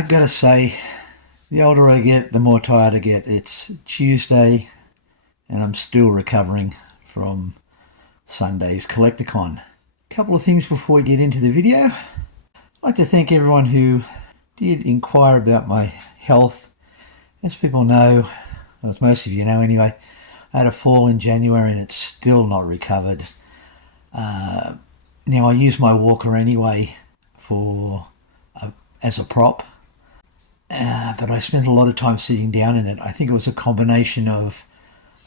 I gotta say, the older I get, the more tired I get. It's Tuesday and I'm still recovering from Sunday's Collector Con. A couple of things before we get into the video. I'd like to thank everyone who did inquire about my health. As people know, as most of you know anyway, I had a fall in January and it's still not recovered. Now I use my walker anyway as a prop, but I spent a lot of time sitting down in it. I think it was a combination of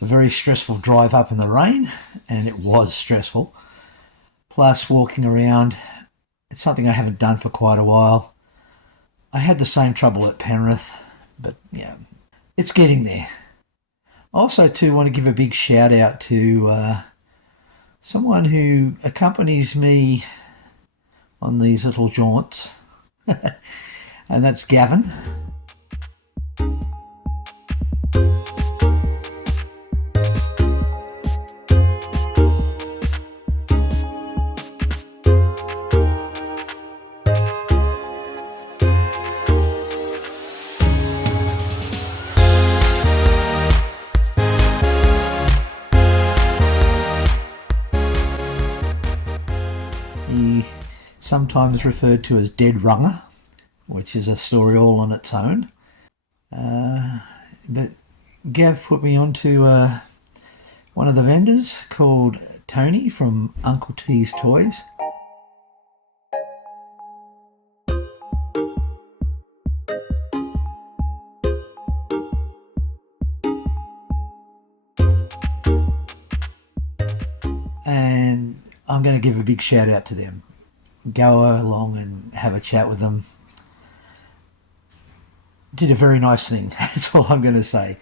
a very stressful drive up in the rain, and it was stressful, plus walking around. It's something I haven't done for quite a while. I had the same trouble at Penrith, but yeah, it's getting there. Also, too, want to give a big shout out to someone who accompanies me on these little jaunts, and that's Gavin. Sometimes referred to as Dead Runner, which is a story all on its own. But Gav put me onto one of the vendors called Tony from Uncle T's Toys. And I'm going to give a big shout out to them. Go along and have a chat with them. Did a very nice thing. That's all I'm going to say.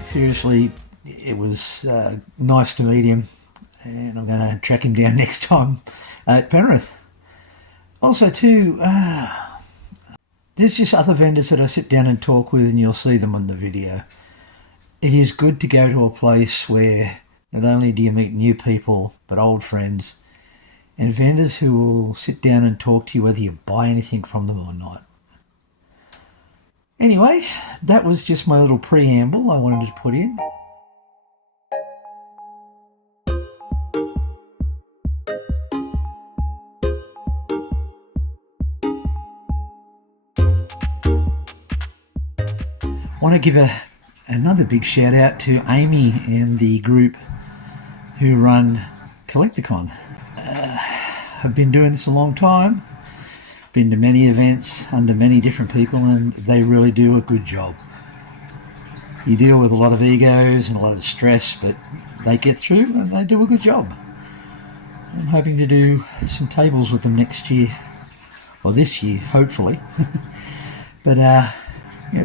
Seriously, it was nice to meet him, and I'm going to track him down next time at Penrith. Also too, there's just other vendors that I sit down and talk with, and you'll see them on the video. It is good to go to a place where not only do you meet new people, but old friends, and vendors who will sit down and talk to you whether you buy anything from them or not. Anyway, that was just my little preamble I wanted to put in. I want to give another big shout out to Amy and the group who run Collector Con. I've been doing this a long time. Been to many events under many different people, and they really do a good job. You deal with a lot of egos and a lot of stress, but they get through and they do a good job. I'm hoping to do some tables with them next year, or this year, hopefully. But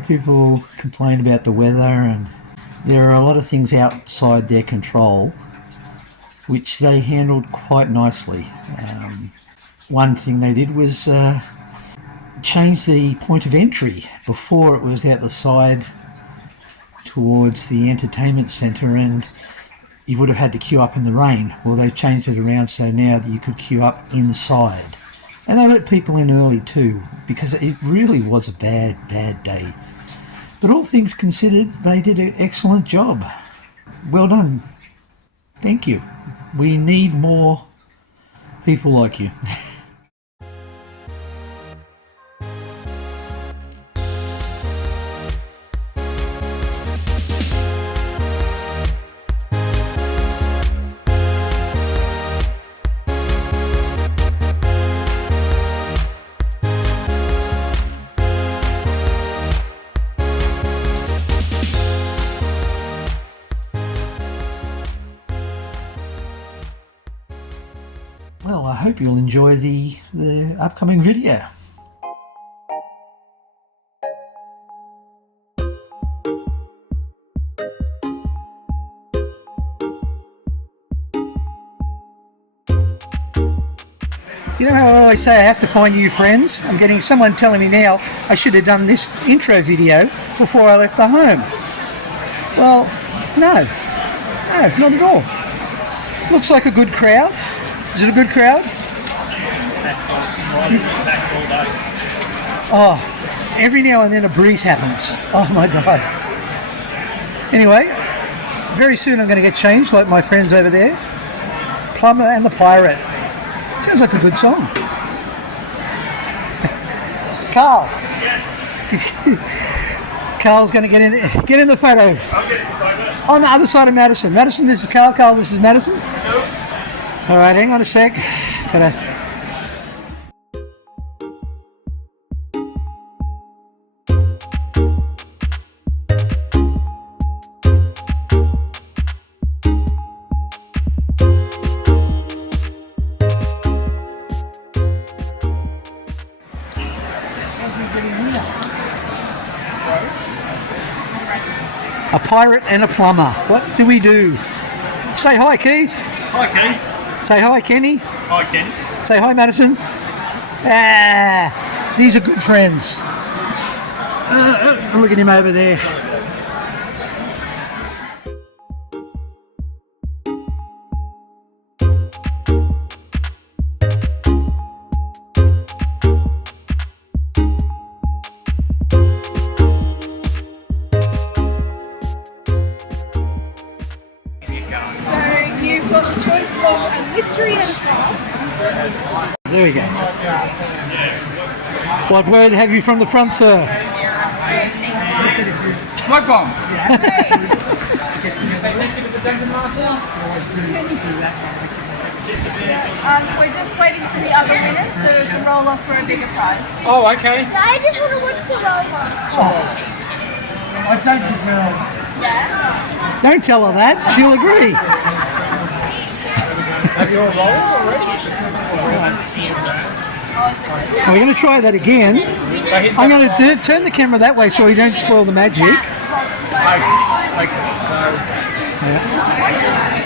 people complain about the weather, and there are a lot of things outside their control, which they handled quite nicely. One thing they did was change the point of entry. Before, it was out the side towards the entertainment centre, and you would have had to queue up in the rain. Well, they've changed it around so now that you could queue up inside. And they let people in early too, because it really was a bad day. But all things considered, they did an excellent job. Well done. Thank you. We need more people like you. hope you'll enjoy the upcoming video. You know how I always say I have to find new friends? I'm getting someone telling me now I should have done this intro video before I left the home. Well, no, not at all. Looks like a good crowd. Is it a good crowd? Oh, every now and then a breeze happens. Oh my God. Anyway, very soon I'm going to get changed like my friends over there. Plumber and the Pirate. Sounds like a good song. Carl. Carl's going to get in the photo. I'll get in the photo. On the other side of Madison. Madison, this is Carl. Carl, this is Madison. All right, hang on a sec. Gotta... A pirate and a plumber. What do we do? Say hi, Keith. Hi, Keith. Say hi, Kenny. Hi, Kenny. Say hi, Madison. Ah, these are good friends. Look at him over there. Mystery and a craft. There we go. What word have you from the front, sir? Smoke bomb. We're just waiting for the other winners to roll off for a bigger prize. Oh, okay. I just want to watch the roll off. I don't deserve. Yeah? Don't tell her that. She'll agree. Have you all rolled already? We're going to try that again. I'm going to turn the camera that way so we don't spoil the magic. Yeah.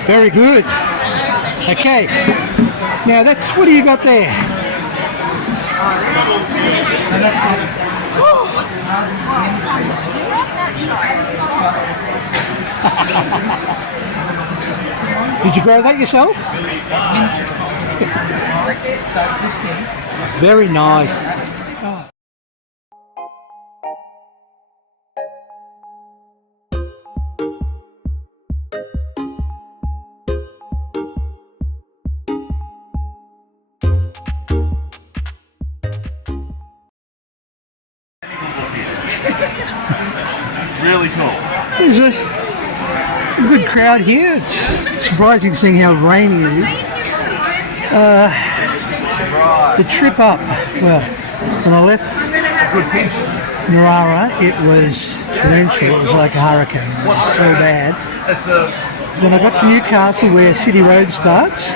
Very good. Okay. Now that's, what do you got there? Did you grow that yourself? Very nice. Oh. Really cool. There's a good crowd here. It's surprising seeing how rainy it is. The trip up, well, when I left Narara, it was torrential. It was like a hurricane. It was so bad. Then I got to Newcastle where City Road starts,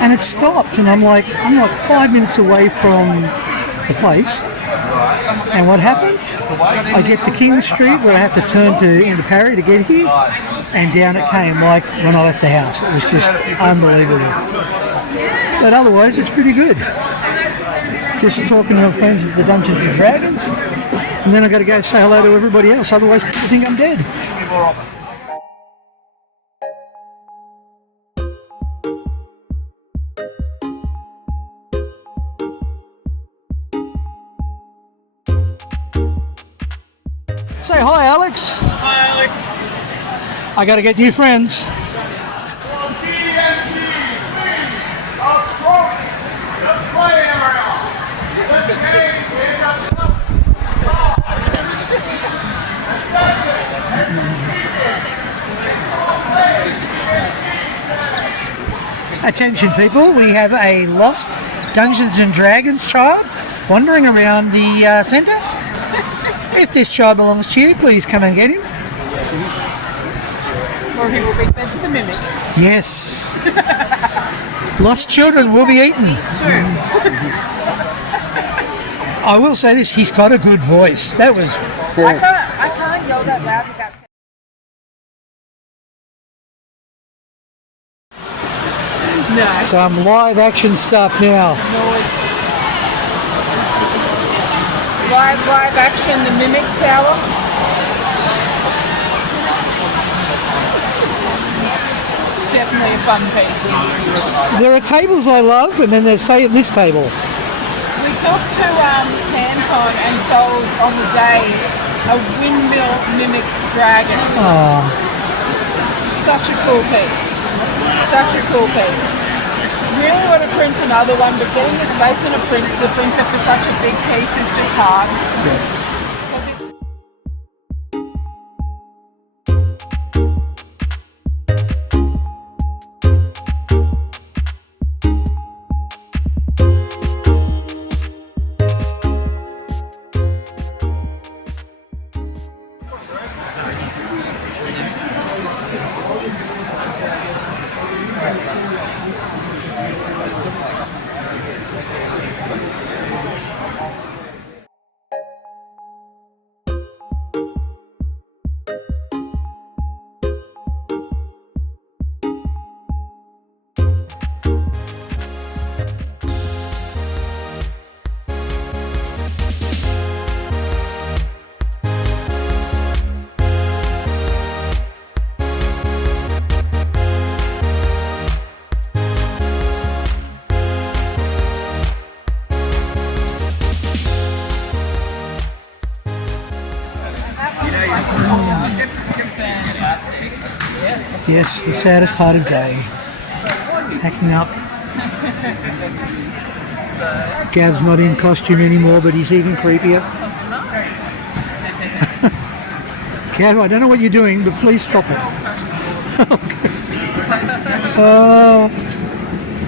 and it stopped. And I'm like 5 minutes away from the place. And what happens? I get to King Street where I have to turn into Parry to get here, and down it came like when I left the house. It was just unbelievable. But otherwise, it's pretty good. Just talking to my friends at the Dungeons and Dragons, and then I got to go say hello to everybody else. Otherwise, people think I'm dead. Say hi, Alex. Hi, Alex. I got to get new friends. Attention people, we have a lost Dungeons and Dragons child wandering around the centre. If this child belongs to you, please come and get him. Or he will be fed to the mimic. Yes. Lost children will be eaten. Two. I will say this, he's got a good voice. That was... I can't yell that loud without saying. Nice. Some live action stuff now. Noise. Live action, the Mimic Tower. It's definitely a fun piece. There are tables I love, and then there's this table. We took to CanCon and sold on the day a windmill mimic dragon. Oh, Such a cool piece. Such a cool piece. Really want to print another one, but getting the space on the printer for such a big piece is just hard. yes, the saddest part of day. Hacking up. Gav's not in costume anymore, but he's even creepier. Gav, I don't know what you're doing, but please stop it. Oh,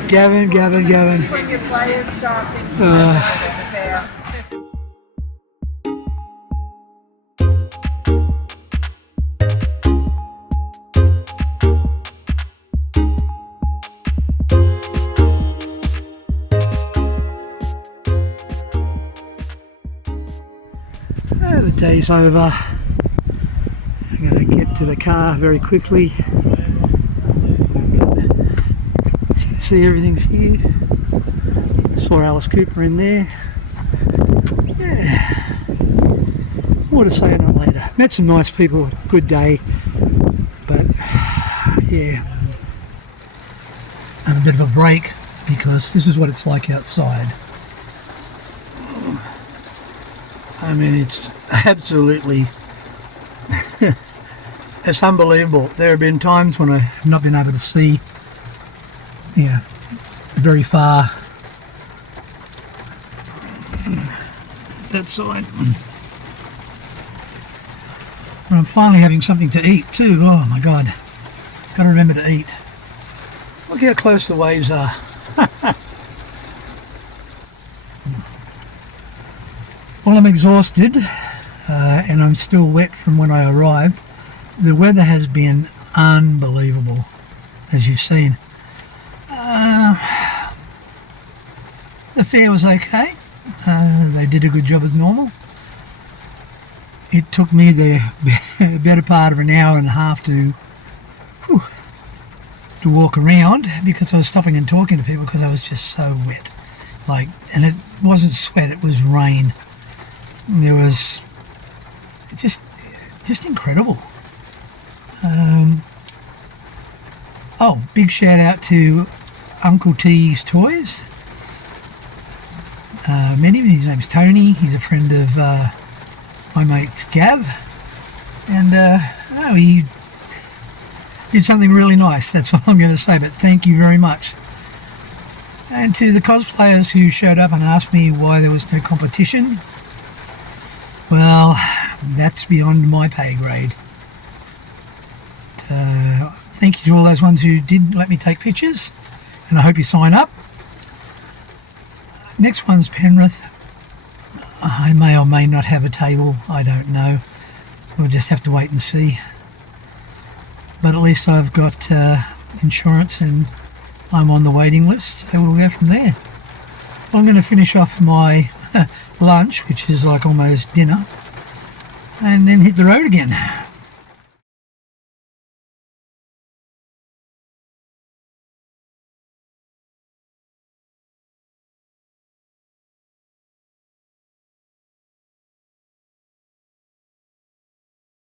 Gavin. When your players start thinking it's fair. The day's over. I'm going to get to the car very quickly. As you can see, everything's here. Saw Alice Cooper in there. Yeah. More to say on it later. Met some nice people. Good day. But yeah, have a bit of a break because this is what it's like outside. I mean, it's absolutely, it's unbelievable. There have been times when I have not been able to see, very far that side. And I'm finally having something to eat too. Oh my God, got to remember to eat. Look how close the waves are. Well, I'm exhausted and I'm still wet from when I arrived. The weather has been unbelievable, as you've seen. The fair was okay. They did a good job as normal. It took me the better part of an hour and a half to walk around because I was stopping and talking to people because I was just so wet. And it wasn't sweat, it was rain. There was just incredible. Big shout out to Uncle T's Toys. Met him, his name's Tony. He's a friend of my mate Gav, and he did something really nice. That's all I'm going to say, but thank you very much. And to the cosplayers who showed up and asked me why there was no competition, well, that's beyond my pay grade. Thank you to all those ones who did let me take pictures, and I hope you sign up. Next one's Penrith. I may or may not have a table, I don't know. We'll just have to wait and see. But at least I've got insurance and I'm on the waiting list, so we'll go from there. I'm going to finish off my lunch, which is like almost dinner, and then hit the road again.